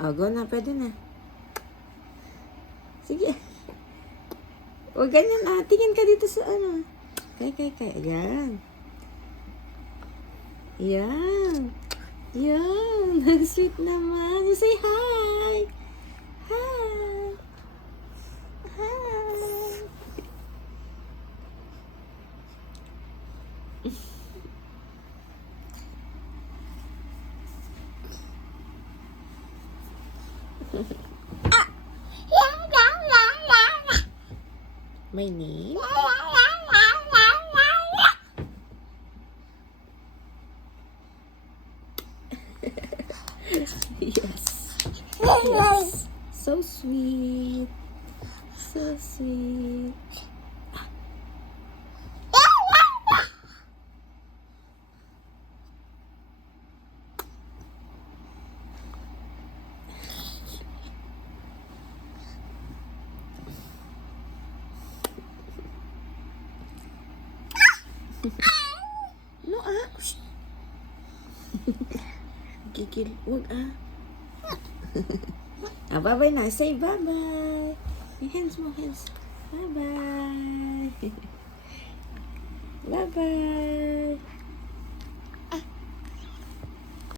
Oh, go na. Pwede na. Sige. Huwag ganyan ah. Tingin ka dito sa ano. Kay. Ayan. Yan. Yan. Sweet naman. You say hi. Hi. Hi. My name? Yes. Yes. So sweet. So sweet. No ah. Gigil. Huwag ah. Bye-bye na. Say bye-bye. Yung hands mo, hands. Bye-bye. Bye-bye.